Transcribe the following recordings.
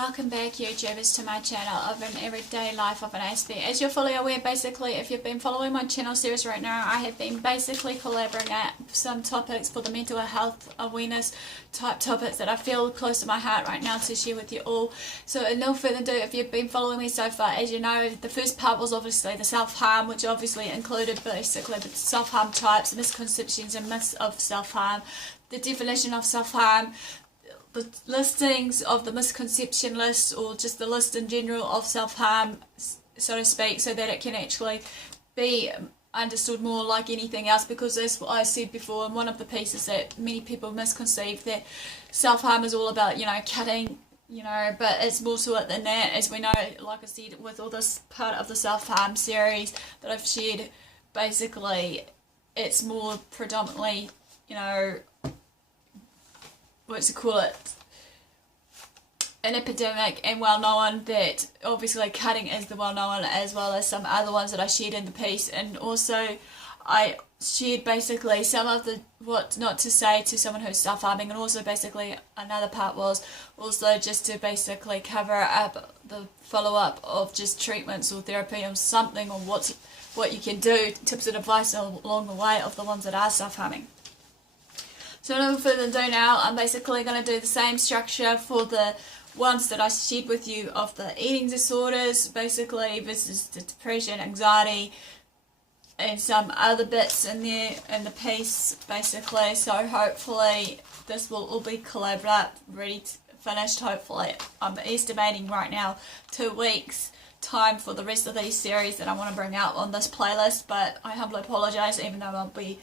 welcome back YouTubers to my channel of an everyday life of an Aspie. As you're fully aware, basically, if you've been following my channel series right now, I have been basically collaborating at some topics for the mental health awareness type topics that I feel close to my heart right now to share with you all. So no further ado, if you've been following me so far, as you know, the first part was obviously the self-harm, which obviously included basically the self-harm types, misconceptions and myths of self-harm, the definition of self-harm, the listings of the misconception list, or just the list in general of self-harm, so to speak, so that it can actually be understood more like anything else, because as I said before in one of the pieces, that many people misconceive that self-harm is all about, you know, cutting, you know, but it's more to it than that. As we know, like I said, with all this part of the self-harm series that I've shared, basically it's more predominantly, you know, an epidemic and well known, that obviously cutting is the well known, as well as some other ones that I shared in the piece. And also I shared basically some of the what not to say to someone who's self-harming, and also basically another part was also just to basically cover up the follow-up of just treatments or therapy or something, or what you can do, tips and advice along the way of the ones that are self-harming. So no further ado now, I'm basically going to do the same structure for the ones that I shared with you of the eating disorders. Basically, this is the depression, anxiety, and some other bits in there in the piece, basically. So hopefully this will all be collabed up, ready to finished. Hopefully, I'm estimating right now 2 weeks time for the rest of these series that I want to bring out on this playlist, but I humbly apologise, even though I'll be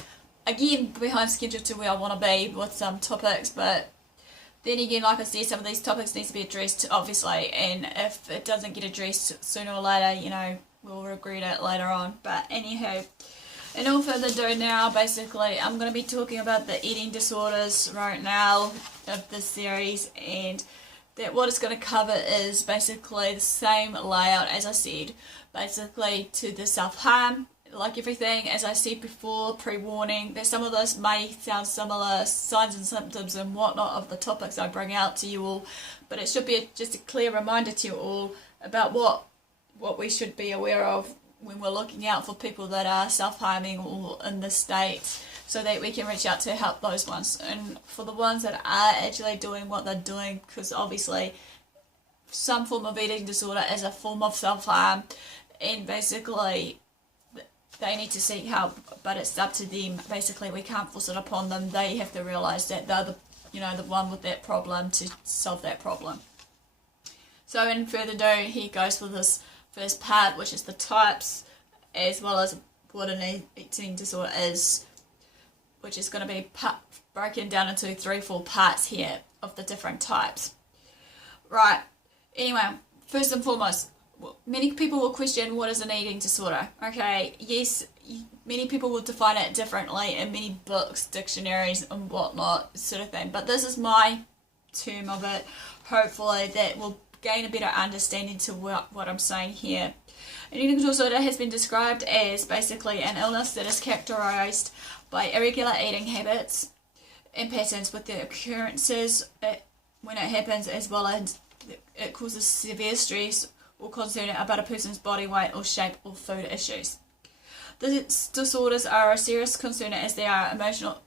again behind schedule to where I want to be with some topics. But then again, like I said, some of these topics need to be addressed, obviously, and if it doesn't get addressed sooner or later, you know, we'll regret it later on. But anywho, and all further ado now, basically I'm going to be talking about the eating disorders right now of this series, and that what it's going to cover is basically the same layout as I said, basically to the self-harm. Like everything, as I said before, pre-warning, that some of this may sound similar, signs and symptoms and whatnot of the topics I bring out to you all, but it should be just a clear reminder to you all about what we should be aware of when we're looking out for people that are self-harming or in this state, so that we can reach out to help those ones. And for the ones that are actually doing what they're doing, because obviously some form of eating disorder is a form of self-harm, and basically they need to seek help, but it's up to them. Basically, we can't force it upon them. They have to realise that they're the, you know, the one with that problem to solve that problem. So, in further ado, here goes for this first part, which is the types, as well as what an eating disorder is, which is going to be broken down into 3-4 parts here of the different types. Right. Anyway, first and foremost, many people will question what is an eating disorder. Okay, yes, many people will define it differently in many books, dictionaries and whatnot, sort of thing, but this is my term of it. Hopefully that will gain a better understanding to what I'm saying here. An eating disorder has been described as basically an illness that is characterized by irregular eating habits and patterns, with the occurrences when it happens, as well as it causes severe stress or concern about a person's body weight or shape or food issues. These disorders are a serious concern, as there are emotional,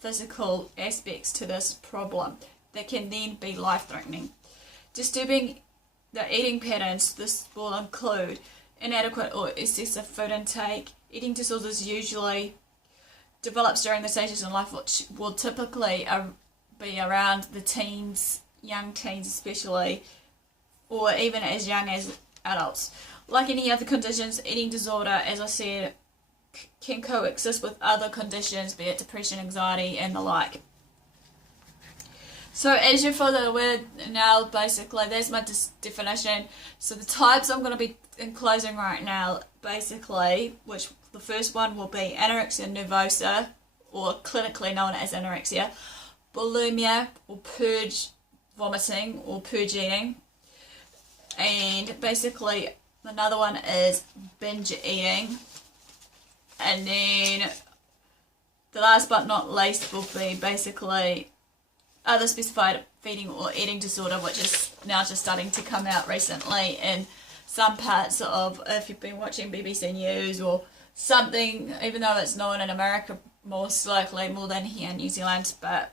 physical aspects to this problem that can then be life-threatening. Disturbing the eating patterns, this will include inadequate or excessive food intake. Eating disorders usually develops during the stages in life, which will typically be around the teens, young teens especially, or even as young as adults. Like any other conditions, eating disorder, as I said, can coexist with other conditions, be it depression, anxiety, and the like. So as you're further aware now, basically, there's my definition. So the types I'm going to be enclosing right now, basically, which the first one will be anorexia nervosa, or clinically known as anorexia, bulimia, or purge vomiting, or purge eating, and basically another one is binge eating, and then the last but not least will be basically other specified feeding or eating disorder, which is now just starting to come out recently in some parts of, if you've been watching BBC News or something, even though it's known in America most likely more than here in New Zealand, but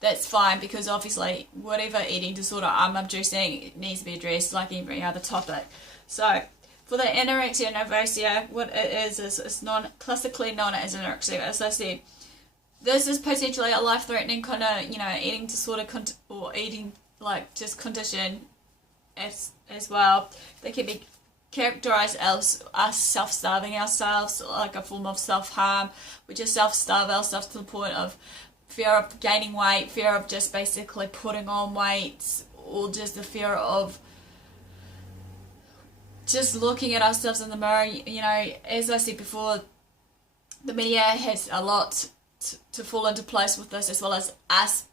that's fine, because obviously whatever eating disorder I'm addressing needs to be addressed like every other topic. So for the anorexia nervosa, what it is it's classically known as anorexia. As I said, this is potentially a life-threatening kind of, eating disorder or eating like just condition as well. They can be characterized as us self-starving ourselves, like a form of self-harm. We just self-starve ourselves to the point of fear of gaining weight, fear of just basically putting on weight, or just the fear of just looking at ourselves in the mirror. As I said before, the media has a lot to fall into place with this, as well as us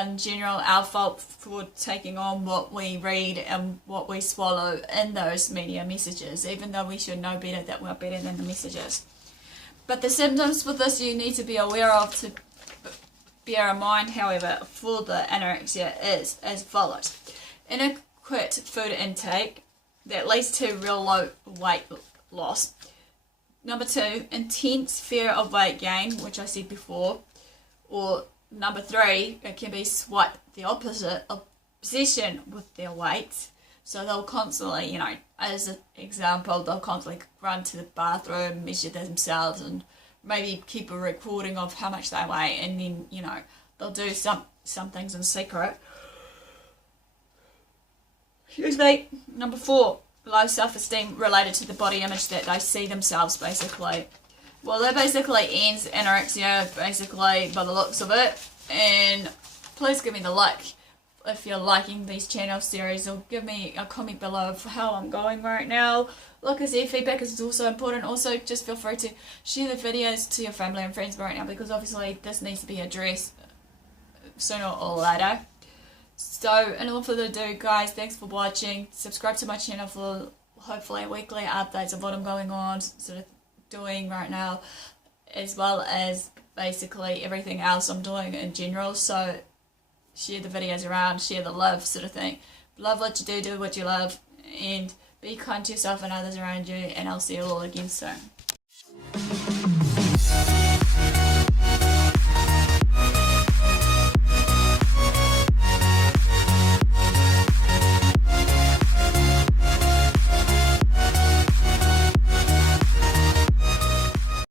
in general, our fault for taking on what we read and what we swallow in those media messages, even though we should know better, that we're better than the messages. But the symptoms for this you need to be aware of, to bear in mind, however, for the anorexia is as follows. Inadequate food intake that leads to real low weight loss. Number 2, intense fear of weight gain, which I said before. Or number 3, it can be swipe the opposite, obsession with their weight. So they'll constantly, as an example, they'll constantly run to the bathroom, measure themselves, and maybe keep a recording of how much they weigh, and then, they'll do some things in secret. Excuse me. Number 4, low self-esteem related to the body image that they see themselves, basically. Well, that basically ends anorexia, basically, by the looks of it. And please give me the like if you're liking these channel series, or give me a comment below of how I'm going right now. Like I said, feedback is also important. Also, just feel free to share the videos to your family and friends right now, because obviously this needs to be addressed sooner or later. So, in all further ado, guys, thanks for watching. Subscribe to my channel for hopefully weekly updates of what I'm going on, sort of doing right now, as well as basically everything else I'm doing in general. So share the videos around, share the love, sort of thing. Love what you do what you love, and be kind to yourself and others around you, and I'll see you all again soon.